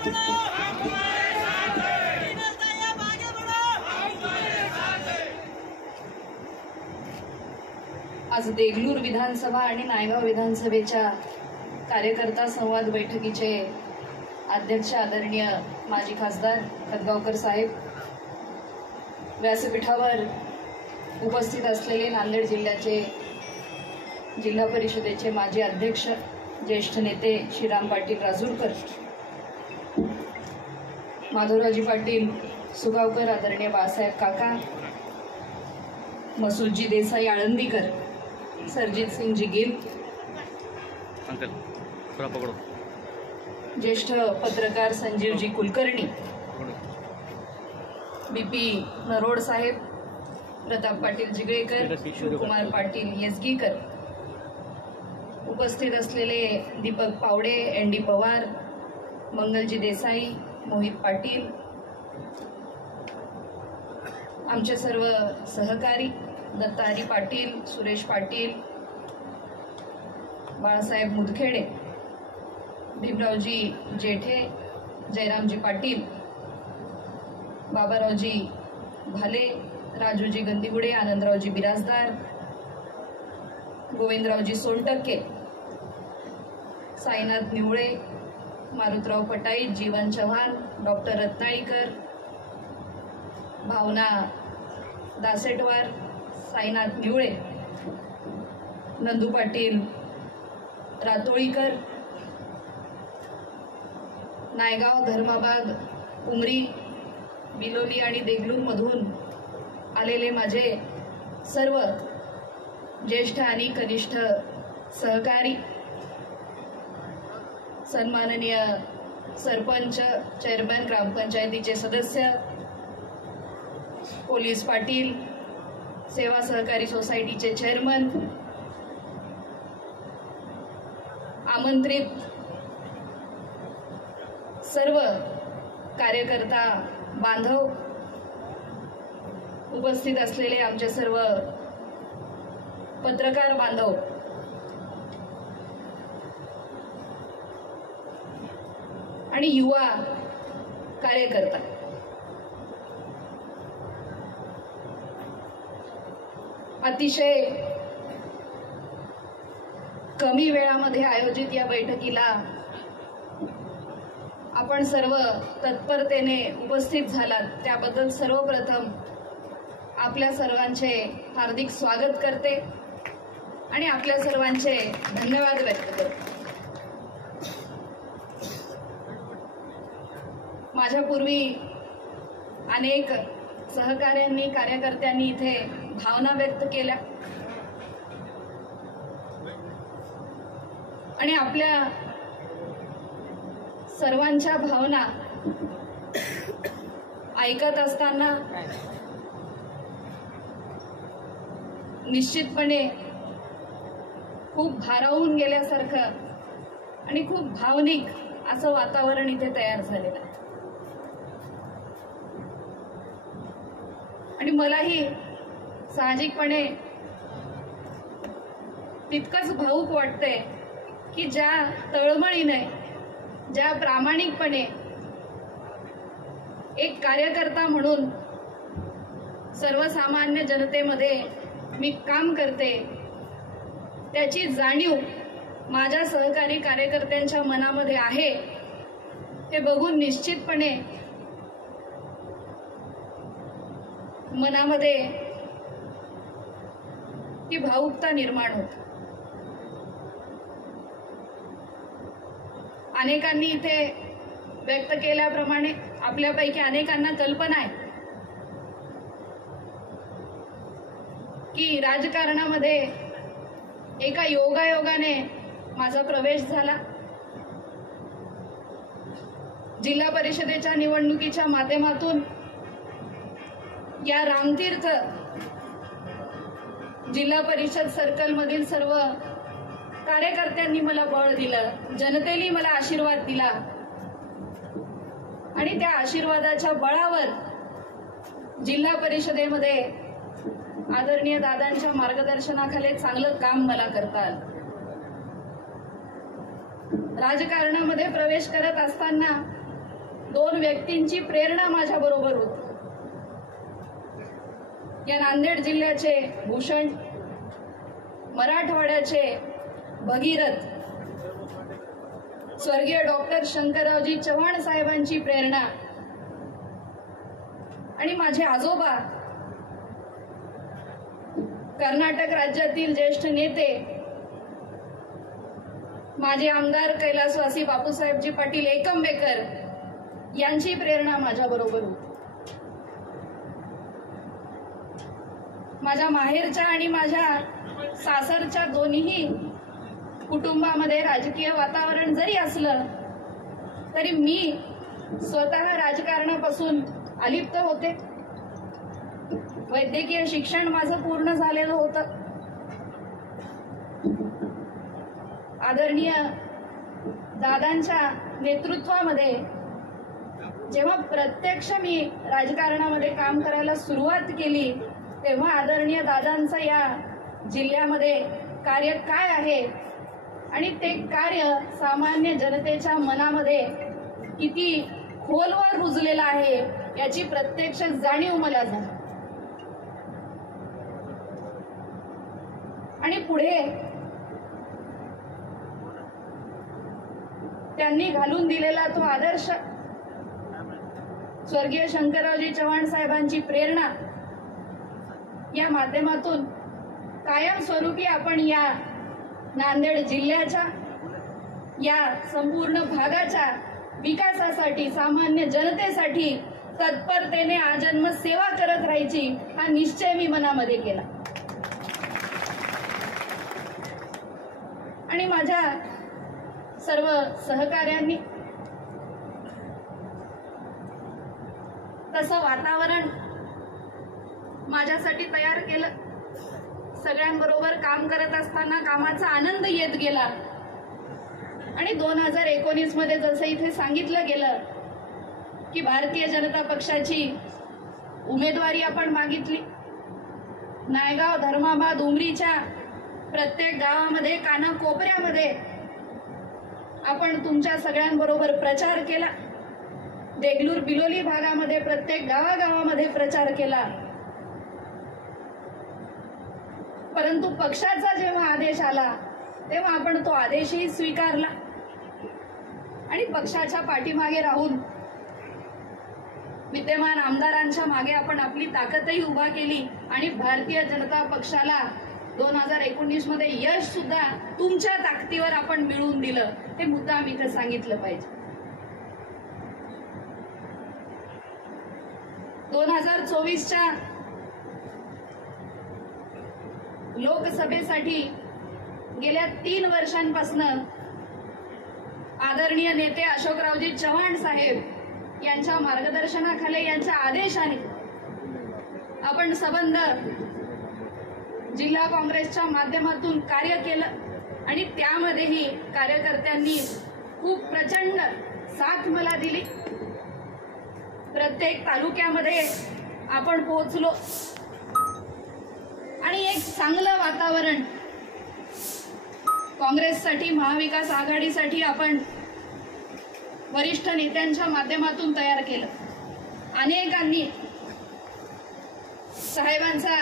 आज देगलूर विधानसभा आणि नायगाव विधानसभेच्या कार्यकर्ता संवाद बैठकीचे अध्यक्ष आदरणीय माजी खासदार खतगावकर साहेब, व्यासपीठावर उपस्थित असलेले नांदेड जिल्ह्याचे जिल्हा परिषदेचे माजी अध्यक्ष ज्येष्ठ नेते श्रीराम पाटील राजूरकर, माधवरावजी पाटील सुगावकर, आदरणीय बाळासाहेब काका, मसूदजी देसाई आळंदीकर, सरजीत सिंगजी गिल, ज्येष्ठ पत्रकार संजीवजी कुलकर्णी, बीपी नरोड साहेब, प्रताप पाटील जिगळेकर, शिवकुमार पाटील येसगीकर, उपस्थित असलेले दीपक पावडे, एन डी पवार, मंगलजी देसाई, मोहित पाटील, आमचे सर्व सहकारी दत्ताहरी पाटील, सुरेश पाटील, बाळासाहेब मुदखेडे, भीमरावजी जेठे, जयरामजी पाटील, बाबारावजी भाले, राजूजी गंदीगुडे, आनंदरावजी बिराजदार, गोविंदरावजी सोनटक्के, साईनाथ निवळे, मारुतराव पटाई, जीवन चव्हाण, डॉक्टर रत्नाळीकर, भावना दासेटवार, साईनाथ निवळे, नंदू पाटील रातोळीकर, नायगाव, धर्माबाग, उमरी, बिलोली आणि देगलूरमधून आलेले माझे सर्व ज्येष्ठ आणि कनिष्ठ सहकारी, सन्माननीय सरपंच, चेअरमन, ग्रामपंचायतीचे सदस्य, पोलीस पाटील, सेवा सहकारी सोसायटीचे चेअरमन, आमंत्रित सर्व कार्यकर्ता बांधव, उपस्थित असलेले आमचे सर्व पत्रकार बांधव, आणि युवा कार्यकर्ता, अतिशय कमी वेळामध्ये आयोजित या बैठकीला आपण सर्व तत्परतेने उपस्थित झालात त्याबद्दल सर्वप्रथम आपल्या सर्वांचे हार्दिक स्वागत करते आणि आपल्या सर्वांचे धन्यवाद व्यक्त करते। माझ्यापूर्वी अनेक सहकाऱ्यांनी, कार्यकर्त्यांनी इथे भावना व्यक्त केल्या आणि आपल्या सर्वांच्या भावना ऐकत असताना निश्चितपणे खूप भारावून गेल्यासारखं आणि खूप भावनिक असं वातावरण इथे तयार झालेलं आहे आणि मलाही साहजिकपणे तितकंच भावूक वाटते की ज्या तळमळीने, ज्या प्रामाणिकपणे एक कार्यकर्ता म्हणून सर्वसामान्य जनतेमध्ये मी काम करते त्याची जाणीव माझ्या सहकारी कार्यकर्त्यांच्या मनामध्ये आहे हे बघून निश्चितपणे मनामध्ये ती भावुकता निर्माण होते। अनेकांनी इथे व्यक्त केल्याप्रमाणे आपल्यापैकी अनेकांना कल्पना आहे की राजकारणामध्ये एका योगायोगाने माझा प्रवेश झाला। जिल्हा परिषदेच्या निवडणुकीच्या माध्यमातून या रामतीर्थ जिल्हा परिषद सर्कल मधील सर्व कार्यकर्त्यांनी मला बळ दिलं, जनतेने मला आशीर्वाद दिला आणि त्या आशीर्वादाच्या बळावर जिल्हा परिषदेमध्ये आदरणीय दादांच्या मार्गदर्शनाखाली चांगलं काम मला करता आलं। राजकारणामध्ये प्रवेश करत असताना दोन व्यक्तींची प्रेरणा माझ्या बरोबर होती. या नांदेड जिल्ह्याचे भूषण, मराठवाड्याचे भगीरथ स्वर्गीय डॉक्टर शंकररावजी चव्हाण साहेबांची प्रेरणा आणि माझे आजोबा कर्नाटक राज्यातील ज्येष्ठ नेते माजी आमदार कैलासवासी बापूसाहेबजी पाटील एकंबेकर यांची प्रेरणा माझ्या बरोबर होती. माझ्या माहेरच्या आणि माझ्या सासरच्या दोन्ही कुटुंबामध्ये राजकीय वातावरण जरी असलं तरी मी स्वतः राजकारणापासून अलिप्त होते. वैद्यकीय शिक्षण माझं पूर्ण झालेलं होतं. आदरणीय दादांच्या नेतृत्वामध्ये जेव्हा प्रत्यक्ष मी राजकारणामध्ये काम करायला सुरुवात केली तेव्हा आदरणीय दादांचं या जिल्ह्यामध्ये कार्य काय आहे आणि ते कार्य सामान्य जनतेच्या मनामध्ये किती खोलवर रुजलेलं आहे याची प्रत्यक्ष जाणीव मला झाली. आणि पुढे त्यांनी घालून दिलेला तो आदर्श, स्वर्गीय शंकररावजी चव्हाण साहेबांची प्रेरणा या माध्यमातून कायमस्वरूपी आपण या नांदेड जिल्ह्याच्या या संपूर्ण भागाच्या विकासासाठी, सामान्य जनतेसाठी तत्परतेने आजन्म सेवा करत राहायची हा निश्चय मी मनामध्ये केला. आणि माझ्या सर्व सहकार्यांनी तसं वातावरण माझ्यासाठी तयार केलं. सगळ्यांबरोबर काम करत असताना कामाचा आनंद येत गेला. आणि 2019 मध्ये जसं इथे सांगितलं गेलं की भारतीय जनता पक्षाची उमेदवारी आपण मागितली. नायगाव, धर्माबाद, उमरीच्या प्रत्येक गावामध्ये, कानाकोपऱ्यामध्ये आपण तुमच्या सगळ्यांबरोबर प्रचार केला. देगलूर, बिलोली भागामध्ये प्रत्येक गावागावामध्ये प्रचार केला. परंतु पक्षाचा जेव्हा आदेश आला तेव्हा आपण तो आदेशही स्वीकारला आणि पक्षाच्या पाठीमागे राहून विद्यमान आमदारांच्या मागे आपण आपली ताकदही उभा केली आणि भारतीय जनता पक्षाला 2019 मध्ये यश सुद्धा तुमच्या ताकदीवर आपण मिळवून दिलं. हे मुद्दाम इथे सांगितलं पाहिजे. 2024च्या लोकसभेसाठी गेल्या 3 वर्षांपासून आदरणीय नेते अशोकरावजी चव्हाण साहेब यांच्या मार्गदर्शनाखाली, यांच्या आदेशाने आपण सबंध जिल्हा काँग्रेसच्या माध्यमातून कार्य केलं आणि त्यामध्येही कार्यकर्त्यांनी खूप प्रचंड साथ मला दिली. प्रत्येक तालुक्यामध्ये आपण पोहोचलो आणि एक चांगलं वातावरण काँग्रेससाठी, महाविकास आघाडीसाठी आपण वरिष्ठ नेत्यांच्या माध्यमातून तयार केलं. अनेकांनी साहेबांचा,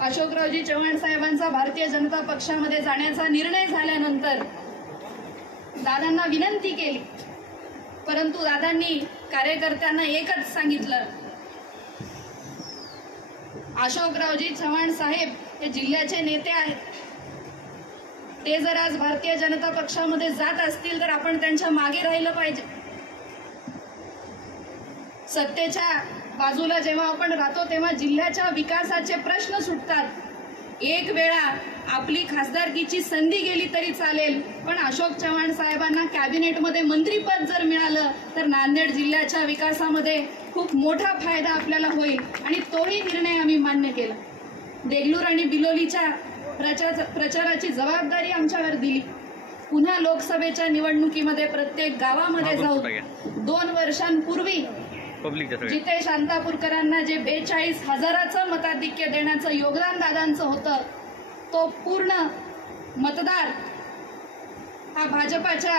अशोकरावजी चव्हाण साहेबांचा भारतीय जनता पक्षामध्ये जाण्याचा निर्णय झाल्यानंतर दादांना विनंती केली. परंतु दादांनी कार्यकर्त्यांना एकच सांगितलं, अशोकरावजी चव्हाण साहेब हे जिल्ह्याचे नेते आहेत. ते जर आज भारतीय जनता पक्षामध्ये जात असतील तर आपण त्यांच्या मागे राहिलं पाहिजे. सत्तेच्या बाजूला जेव्हा आपण राहतो तेव्हा जिल्ह्याच्या विकासाचे प्रश्न सुटतात. एक वेळा आपली खासदारकीची संधी गेली तरी चालेल, पण अशोक चव्हाण साहेबांना कॅबिनेटमध्ये मंत्रीपद जर मिळालं तर नांदेड जिल्ह्याच्या विकासामध्ये खूप मोठा फायदा आपल्याला होईल आणि तोही निर्णय आम्ही मान्य केला. देगलूर आणि बिलोलीच्या प्रचाराची जबाबदारी आमच्यावर दिली. पुन्हा लोकसभेच्या निवडणुकीमध्ये प्रत्येक गावामध्ये जाऊन 2 वर्षांपूर्वी जिथे शांतापूरकरांना जे 42,000चं मताधिक्य देण्याचं योगदान दादांचं होतं, तो पूर्ण मतदार हा भाजपाच्या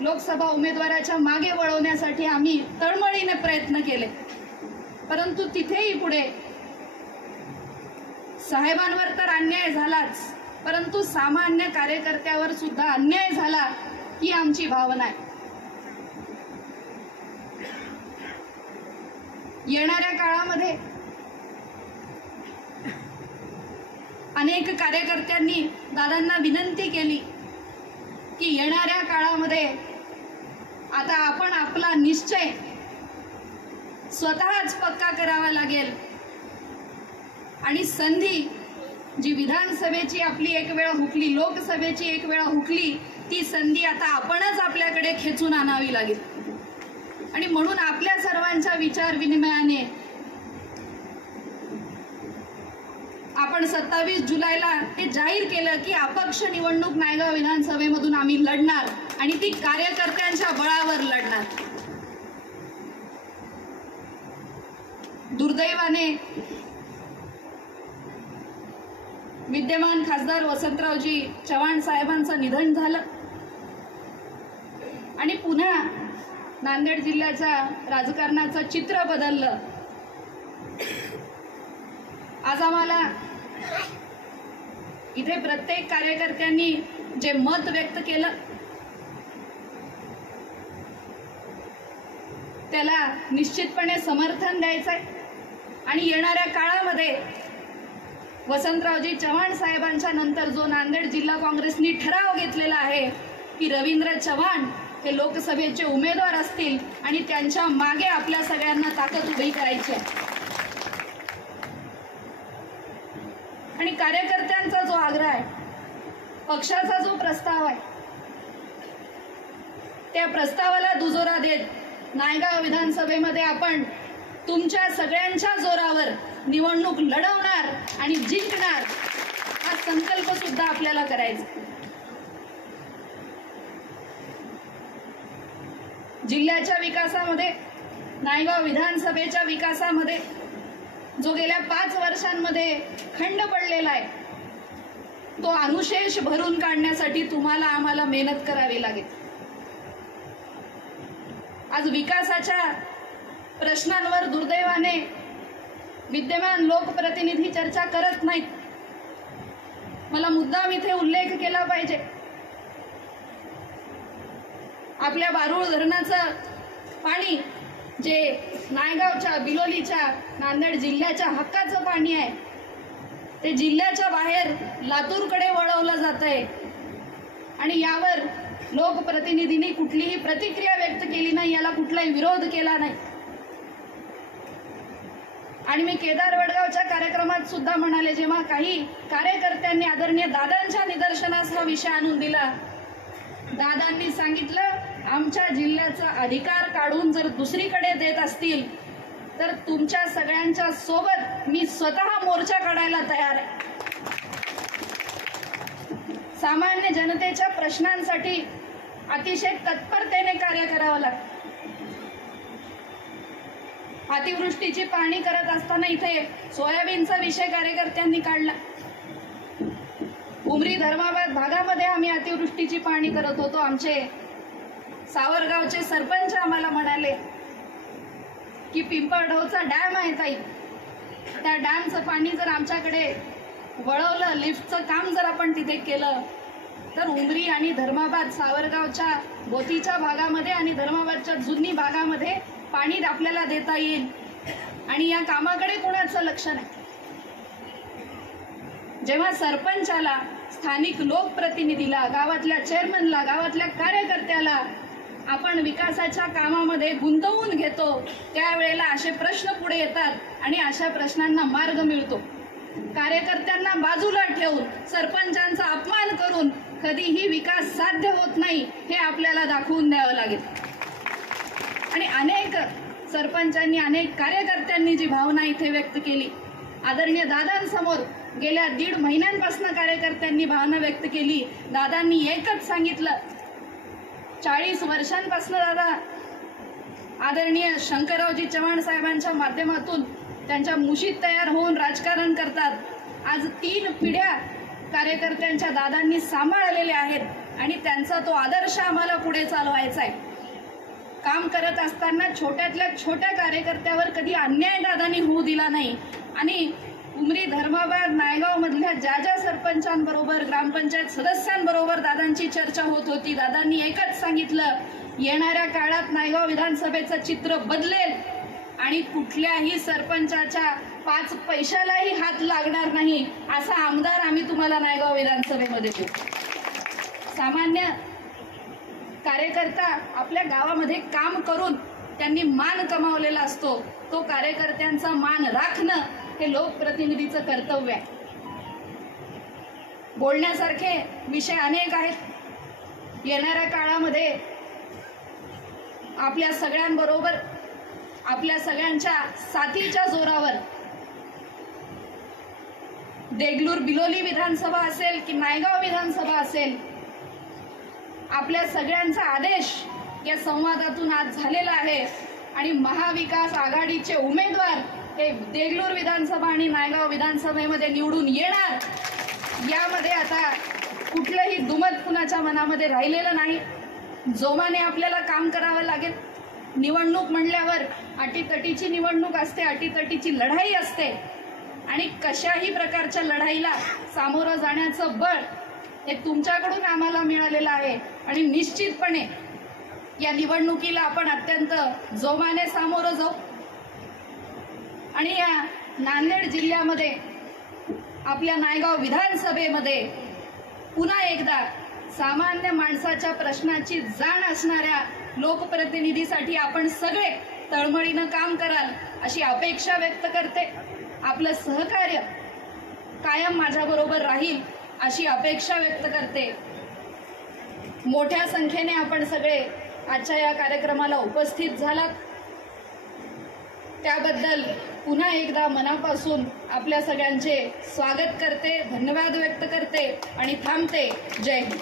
लोकसभा उमेदवाराच्या मागे वळवण्यासाठी आम्ही तळमळीने प्रयत्न केले, परंतु तिथेही पुढे साहेबांवर तर अन्याय झालाच, परंतु सामान्य कार्यकर्त्यावर सुद्धा अन्याय झाला ही आमची भावना आहे. येणाऱ्या काळामध्ये अनेक कार्यकर्त्यांनी दादांना विनंती केली की येणाऱ्या काळामध्ये आता आपण आपला निश्चय स्वतःच पक्का करावा लागेल आणि संधी जी विधानसभेची आपली एक वेळा हुकली, लोकसभेची एक वेळा हुकली, ती संधी आता आपणच आपल्याकडे खेचून आणावी लागेल. आणि म्हणून आपल्या सर्वांच्या विचार विनिमयाने आपण 27 जुलैला हे जाहीर केलं की अपक्ष निवडणूक नायगाव विधानसभेमधून आम्ही लढणार आणि ती कार्यकर्त्यांच्या बळावर लढणार. दुर्दैवाने विद्यमान खासदार वसंतरावजी चव्हाण साहेबांचं निधन झालं आणि पुन्हा नांदेड जिल्ह्याच्या राजकारणाचं चित्र बदललं. आज आम्हाला इथे प्रत्येक कार्यकर्त्यांनी जे मत व्यक्त केलं त्याला निश्चितपणे समर्थन द्यायचंय आणि येणाऱ्या काळामध्ये वसंतरावजी चव्हाण साहेबांच्या नंतर जो नांदेड जिल्हा काँग्रेसनी ठराव घेतलेला आहे की रवींद्र चव्हाण हे लोकसभेचे उमेदवार असतील आणि त्यांच्या मागे आपल्या सगळ्यांना ताकद उभी करायची आहे. आणि कार्यकर्त्यांचा जो आग्रह आहे, पक्षाचा जो प्रस्ताव आहे, त्या प्रस्तावाला दुजोरा देत नायगाव विधानसभेमध्ये आपण तुमच्या सगळ्यांच्या जोरावर निवडणूक लढवणार आणि जिंकणार हा संकल्प सुद्धा आपल्याला करायचा. जिल्ह्याच्या विकासामध्ये, नायगाव विधानसभेच्या विकासामध्ये जो गेल्या 5 वर्षांमध्ये खंड पडलेला आहे तो अनुशेष भरून काढण्यासाठी तुम्हाला आम्हाला मेहनत करावी लागेल. आज विकासाच्या प्रश्नांवर दुर्दैवाने विद्यमान लोकप्रतिनिधी चर्चा करत नाहीत. मला मुद्दाम इथे उल्लेख केला पाहिजे. आपल्या बारूळ धरणाचं पाणी जे नायगावच्या, बिलोलीच्या, नांदेड जिल्ह्याच्या हक्काचं पाणी आहे ते जिल्ह्याच्या बाहेर लातूरकडे वळवलं जात आहे आणि यावर लोकप्रतिनिधींनी कुठलीही प्रतिक्रिया व्यक्त केली नाही, याला कुठलाही विरोध केला नाही. आणि मी केदार वडगावच्या कार्यक्रमात सुद्धा म्हणाले, जेव्हा काही कार्यकर्त्यांनी आदरणीय दादांच्या निदर्शनास हा विषय आणून दिला, दादांनी सांगितलं आमच्या जिल्ह्याचा अधिकार काढून जर दुसरीकडे देत असतील तर तुमच्या सगळ्यांच्या सोबत मी स्वतः मोर्चा काढायला तयार आहे. सामान्य जनतेच्या प्रश्नांसाठी अतिशय तत्परतेने कार्य करावं लागतं. अतिवृष्टीची पाहणी करत असताना इथे सोयाबीनचा विषय कार्यकर्त्यांनी काढला. उमरी धर्माबाद भागामध्ये आम्ही अतिवृष्टीची पाहणी करत होतो. आमचे सावरगावचे सरपंच आम्हाला म्हणाले की पिंपळढवचा डॅम आहे ताई, त्या डॅमचं पाणी जर आमच्याकडे वळवलं, लिफ्टचं काम जर आपण तिथे केलं तर उमरी आणि धर्माबाद, सावरगावच्या भोवतीच्या भागामध्ये आणि धर्माबादच्या जुनी भागामध्ये पाणी आपल्याला देता येईल. आणि या कामाकडे कोणाचं लक्ष नाही. जेव्हा सरपंचाला, स्थानिक लोकप्रतिनिधीला, गावातल्या चेअरमनला, गावातल्या कार्यकर्त्याला आपण विकासाच्या कामामध्ये गुंतवून घेतो त्यावेळेला असे प्रश्न पुढे येतात आणि अशा प्रश्नांना मार्ग मिळतो. कार्यकर्त्यांना बाजूला ठेवून, सरपंचांचा अपमान करून कधीही विकास साध्य होत नाही हे आपल्याला दाखवून द्यावं लागेल. आणि अनेक सरपंचांनी, अनेक कार्यकर्त्यांनी जी भावना इथे व्यक्त केली, आदरणीय दादांसमोर गेल्या 1.5 महिन्यांपासून कार्यकर्त्यांनी भावना व्यक्त केली. दादांनी एकच सांगितलं, 40 वर्षांपासून दादा आदरणीय शंकररावजी चव्हाण साहेबांच्या माध्यमातून त्यांच्या मुशीत तयार होऊन राजकारण करतात. आज 3 पिढ्या कार्यकर्त्यांच्या दादांनी सांभाळलेल्या आहेत आणि त्यांचा तो आदर्श आम्हाला पुढे चालवायचा आहे। काम करत असताना छोट्यातल्या छोट्या कार्यकर्त्यावर कधी अन्याय दादांनी होऊ दिला नाही आणि उमरी धर्माबाद नायगाव मधल्या ज्या सरपंचांबरोबर ग्रामपंचायत सदस्यांबरोबर दादांची चर्चा होत होती, दादांनी एकच सांगितलं, येणाऱ्या काळात नायगाव विधानसभेचं चित्र बदलेल आणि कुठल्याही सरपंचाच्या 5 पैशालाही हात लागणार नाही असा आमदार आम्ही तुम्हाला नायगाव विधानसभेमध्ये देऊ। सामान्य कार्यकर्ता आपल्या गावामध्ये काम करून त्यांनी मान कमावलेला असतो, तो कार्यकर्त्यांचा मान राखणं हे लोकप्रतिनिधीचं कर्तव्य आहे। बोलण्यासारखे विषय अनेक आहेत। येणाऱ्या काळामध्ये आपल्या सगळ्यांबरोबर आपल्या सगळ्यांच्या साथीच्या जोरावर देगलूर बिलोली विधानसभा असेल की नायगाव विधानसभा असेल, आपल्या सगळ्यांचा आदेश या संवादातून आज झालेला आहे आणि महाविकास आघाडीचे उमेदवार हे देगलूर विधानसभा आणि नायगाव विधानसभेमध्ये निवडून येणार। यामध्ये आता कुठलंही दुमत कुणाच्या मनामध्ये राहिलेलं नाही। जोमाने आपल्याला काम करावं लागेल। निवडणूक म्हणल्यावर अटीतटीची निवडणूक असते, अटीतटीची लढाई असते आणि कशाही प्रकारच्या लढाईला सामोरं जाण्याचं बळ हे तुमच्याकडून आम्हाला मिळालेलं आहे आणि निश्चितपणे या निवडणुकीला आपण अत्यंत जोमाने सामोरं जाऊ आणि या नांदेड जिल्ह्यामध्ये आपल्या नायगाव विधानसभेमध्ये पुन्हा एकदा सामान्य माणसाच्या प्रश्नाची जाण असणाऱ्या लोकप्रतिनिधीसाठी आपण सगळे तळमळीनं काम कराल अशी अपेक्षा व्यक्त करते। आपलं सहकार्य कायम माझ्याबरोबर राहील अशी अपेक्षा व्यक्त करते। मोठ्या संख्येने आपण सगळे आजच्या या कार्यक्रमाला उपस्थित झालात त्याबद्दल पुन्हा एकदा मनापासून आपल्या सगळ्यांचे स्वागत करते, धन्यवाद व्यक्त करते आणि थांबते। जय हिंद।